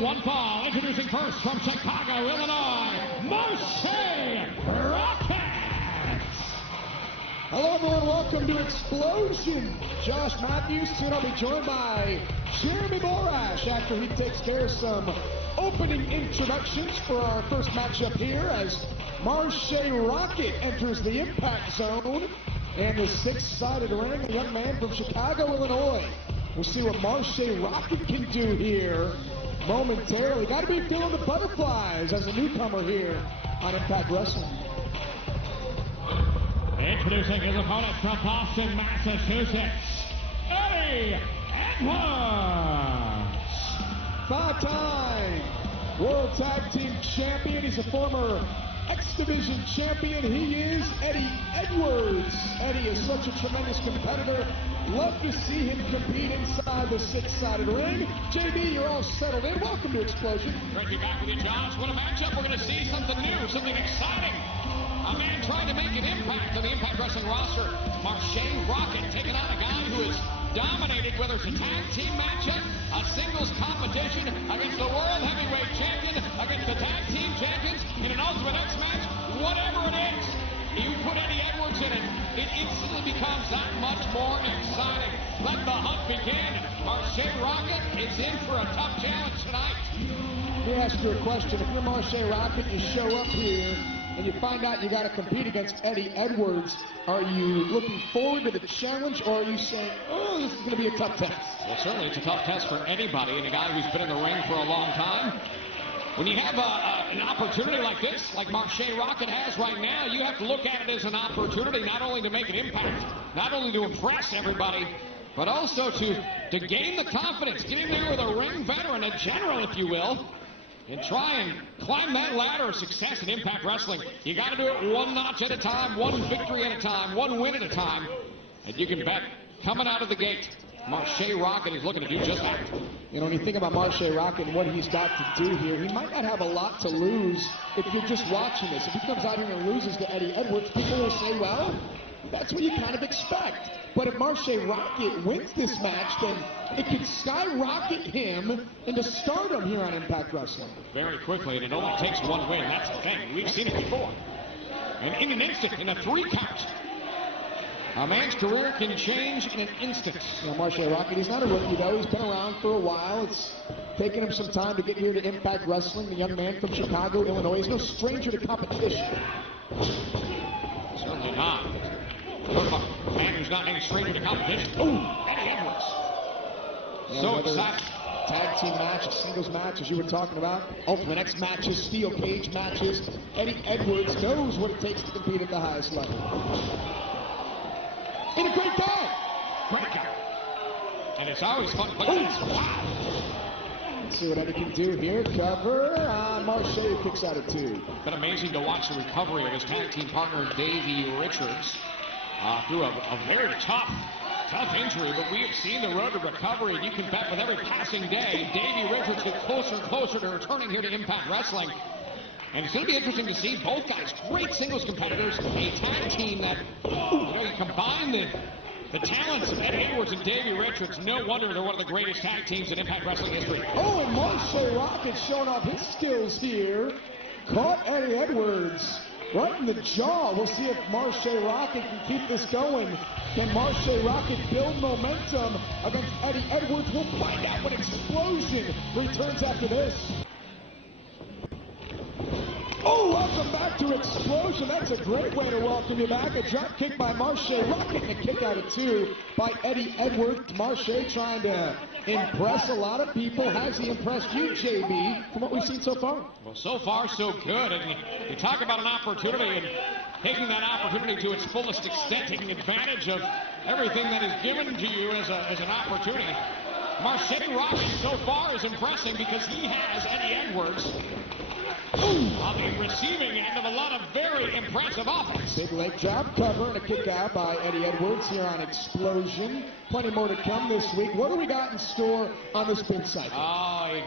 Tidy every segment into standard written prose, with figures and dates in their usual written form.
one fall. Introducing first from Chicago, Illinois, Marshe Rockett. Hello everyone, welcome to Xplosion. Josh Matthews, soon I'll be joined by Jeremy Borash after he takes care of some opening introductions for our first matchup here as Marshe Rockett enters the impact zone and the six-sided ring, a young man from Chicago, Illinois. We'll see what Marshe Rockett can do here momentarily. Got to be feeling the butterflies as a newcomer here on Impact Wrestling. Introducing his opponent from Boston, Massachusetts, Eddie Edwards. Five-time World Tag Team Champion. He's a former X Division champion. He is Eddie Edwards. Eddie is such a tremendous competitor. Love to see him compete inside the six-sided ring. JB, you're all settled in. Welcome to Xplosion. Great to be back with you, Josh. What a matchup. We're going to see something new, something exciting. A man trying to make an impact on the Impact Wrestling roster. Marshe Rockett taking on a guy who has dominated, whether it's a tag team matchup, a singles competition against the World Heavyweight Champion, against the tag team champions in an Ultimate X match, whatever it is. You put Eddie Edwards in it, it instantly becomes that much more exciting. Let the hunt begin. Marshe Rockett is in for a tough challenge tonight. Let me ask you a question. If you're Marshe Rockett, you show up here and you find out you got to compete against Eddie Edwards, are you looking forward to the challenge, or are you saying, oh, this is going to be a tough test? Well, certainly it's a tough test for anybody, and a guy who's been in the ring for a long time. When you have an opportunity like this, like Marshe Rockett has right now, you have to look at it as an opportunity not only to make an impact, not only to impress everybody, but also to gain the confidence, get in there with a ring veteran, a general, if you will, and try and climb that ladder of success in Impact Wrestling. You got to do it one notch at a time, one victory at a time, one win at a time, and you can bet coming out of the gate, Marshe Rockett is looking to do just that. You know, when you think about Marshe Rockett and what he's got to do here, he might not have a lot to lose if you're just watching this. If he comes out here and loses to Eddie Edwards, people will say, well, that's what you kind of expect. But if Marshe Rockett wins this match, then it could skyrocket him into stardom here on Impact Wrestling. Very quickly, and it only takes one win. That's the thing. We've seen it before. And in an instant, in a 3 count, a man's career can change in an instant. Now, Marshe Rockett, he's not a rookie, though. He's been around for a while. It's taken him some time to get here to Impact Wrestling. The young man from Chicago, Illinois. He's no stranger to competition. Certainly not. Talk about a man who's not any stranger to competition. Oh, Eddie Edwards. Yeah, so excited. Tag team match, singles match, as you were talking about. Ultimate X matches, steel cage matches. Eddie Edwards knows what it takes to compete at the highest level. In a great guy. Great guy. And it's always fun. But wow. Let's see what Eddie can do here. Cover. Marshe kicks out at 2. Been amazing to watch the recovery of his tag team partner, Davey Richards, through a very tough injury. But we have seen the road to recovery, and you can bet with every passing day, Davey Richards gets closer and closer to returning here to Impact Wrestling. And it's going to be interesting to see both guys, great singles competitors, a tag team that, you combine the talents of Eddie Edwards and Davey Richards. No wonder they're one of the greatest tag teams in Impact Wrestling history. Oh, and Marshe Rockett showing off his skills here. Caught Eddie Edwards right in the jaw. We'll see if Marshe Rockett can keep this going. Can Marshe Rockett build momentum against Eddie Edwards? We'll find out when Xplosion returns after this. Oh, welcome back to Xplosion. That's a great way to welcome you back. A drop kick by Marshe Rockett and a kick out at 2 by Eddie Edwards. Marshe trying to impress a lot of people. Has he impressed you, JB, from what we've seen so far? Well, so far, so good. And you talk about an opportunity and taking that opportunity to its fullest extent, taking advantage of everything that is given to you as an opportunity. Marshe Rockett so far is impressing because he has Eddie Edwards on the receiving end of a lot of very impressive offense. Big leg drop, cover, and a kick out by Eddie Edwards here on Xplosion. Plenty more to come this week. What do we got in store on this big cycle? Oh, a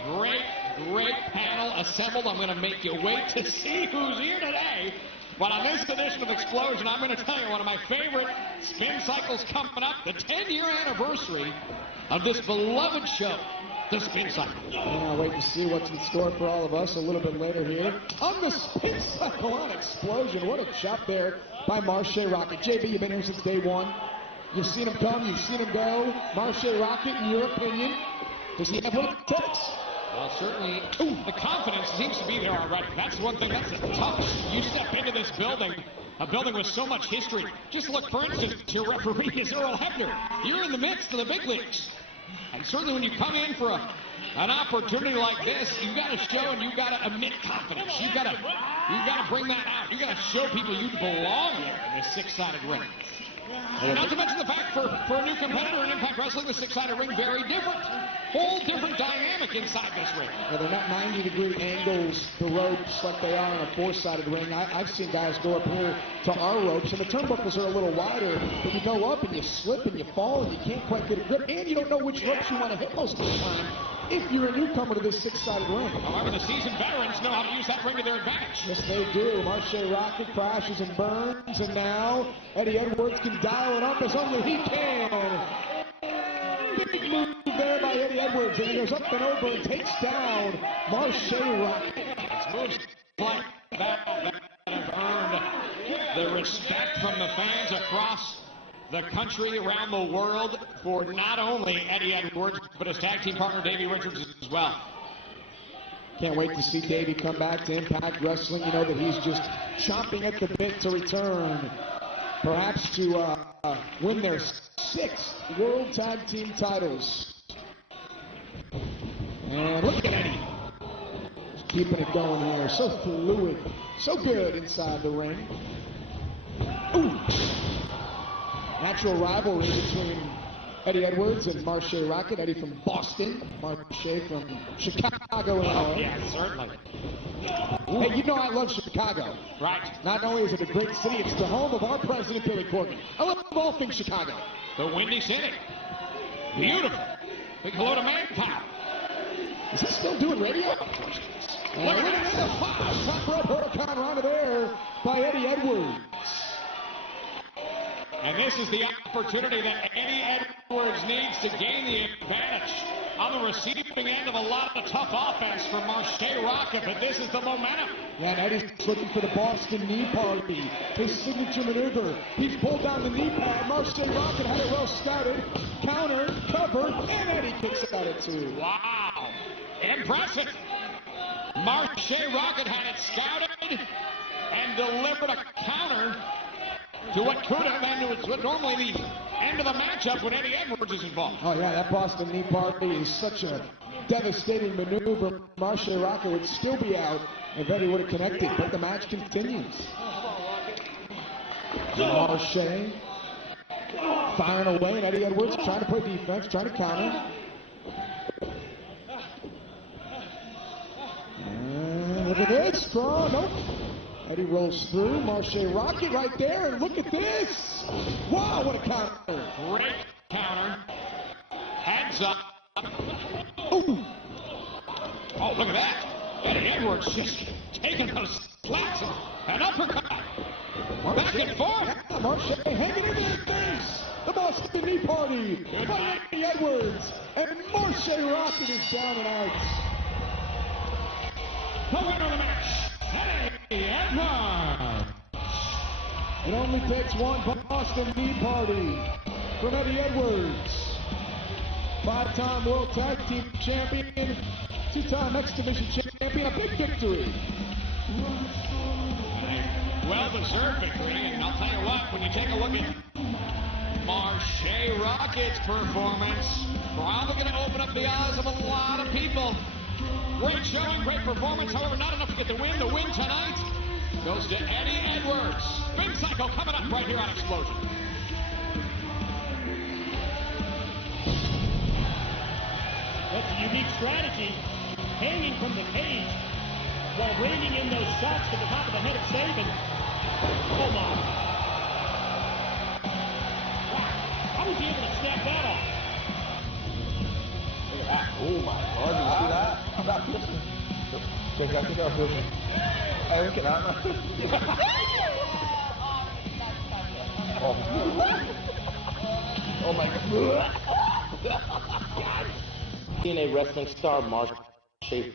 great panel assembled. I'm going to make you wait to see who's here today. But on this edition of Xplosion, I'm going to tell you one of my favorite spin cycles coming up, the 10-year anniversary of this beloved show. the spin cycle. I'll wait to see what's in store for all of us a little bit later here. On the spin cycle on Xplosion. What a chop there by Marshe Rockett. JB, you've been here since day one. You've seen him come, you've seen him go. Marshe Rockett, in your opinion, does he have what it takes? Well, certainly, the confidence seems to be there already. That's one thing, that's the toughest. You step into this building, a building with so much history. Just look, for instance, your referee is Earl Hebner. You're in the midst of the big leagues. And certainly when you come in for an opportunity like this, you've got to show and you've got to emit confidence. You've got to bring that out. You've got to show people you belong here in this six-sided ring. And not to mention the fact for a new competitor in Impact Wrestling, the six-sided ring, very different. Whole different dynamic inside this ring. Yeah, they're not 90-degree angles, the ropes, like they are on a four-sided ring. I've seen guys go up here to our ropes, and the turnbuckles are a little wider, but you go up and you slip and you fall and you can't quite get a grip, and you don't know which ropes you want to hit most of the time if you're a newcomer to this six-sided ring. However, the seasoned veterans know how to use that ring to their advantage. Yes, they do. Marshe Rockett crashes and burns, and now Eddie Edwards can dial it up as only he can. Big move there by Eddie Edwards, and he goes up and over and takes down Marshe Rockett. It's moves like that have earned the respect from the fans across the country, around the world, for not only Eddie Edwards, but his tag team partner, Davey Richards, as well. Can't wait to see Davey come back to Impact Wrestling. You know that he's just chomping at the bit to return, perhaps to win their sixth World Tag Team titles. And look at Eddie. Just keeping it going here. So fluid. So good inside the ring. Ooh. Natural rivalry between Eddie Edwards and Marshe Rockett. Eddie from Boston, Marshe from Chicago, Illinois. Yeah, certainly. Hey, you know I love Chicago. Right. Not only is it a great city, it's the home of our president, Billy Corgan. I love all things Chicago. The Windy City. Beautiful. Big hello to Manpower. Is he still doing radio? Look at that. Top rope hurricane right there by Eddie Edwards. And this is the opportunity that Eddie Edwards needs to gain the advantage on the receiving end of a lot of the tough offense for Marshe Rockett, but this is the momentum. Yeah, and Eddie's looking for the Boston knee party, his signature maneuver. He's pulled down the knee pad. Marshe Rockett had it well scouted, counter, covered, and Eddie kicks out at two. Wow, impressive. Marshe Rockett had it scouted and delivered a counter to what could have been to normally the end of the matchup when Eddie Edwards is involved. Oh yeah, that Boston knee party is such a devastating maneuver. Marshe Rockett would still be out if Eddie would have connected, but the match continues. Marshe firing away, and Eddie Edwards trying to play defense, trying to counter. And look at this, crawl, nope. Eddie rolls through, Marshe Rockett right there, and look at this! Wow, what a counter! Great counter. Heads up. Ooh. Oh, look at that. Eddie Edwards just taking those slaps and an uppercut. Back and forth. Yeah, Marshe hanging in there, face. The Boston knee party by Eddie Edwards. And Marshe Rockett is down and out. The winner of the match, Eddie Edwards. It only takes one Boston knee party from Eddie Edwards. Five-time World Tag Team Champion, two-time X Division Champion, a big victory. Well-deserved victory, and I'll tell you what, when you take a look at Marshe Rockett's performance, probably going to open up the eyes of a lot of people. Great showing, great performance, however, not enough to get the win. The win tonight goes to Eddie Edwards. Spin cycle coming up right here on Xplosion. That's a unique strategy, hanging from the cage while reining in those shots to the top of the head of Saban. Oh my. Wow. How was he able to snap that off? Look at that. Oh my God, did you see that? I'm not pushing. Check out the pushing. Hey, look at that. Oh my God. TNA wrestling star Marshe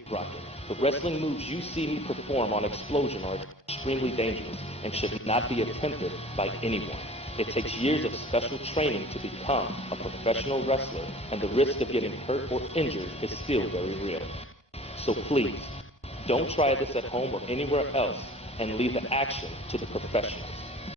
Rockett. The wrestling moves you see me perform on Xplosion are extremely dangerous and should not be attempted by anyone. It takes years of special training to become a professional wrestler, and the risk of getting hurt or injured is still very real. So please, don't try this at home or anywhere else, and leave the action to the professionals.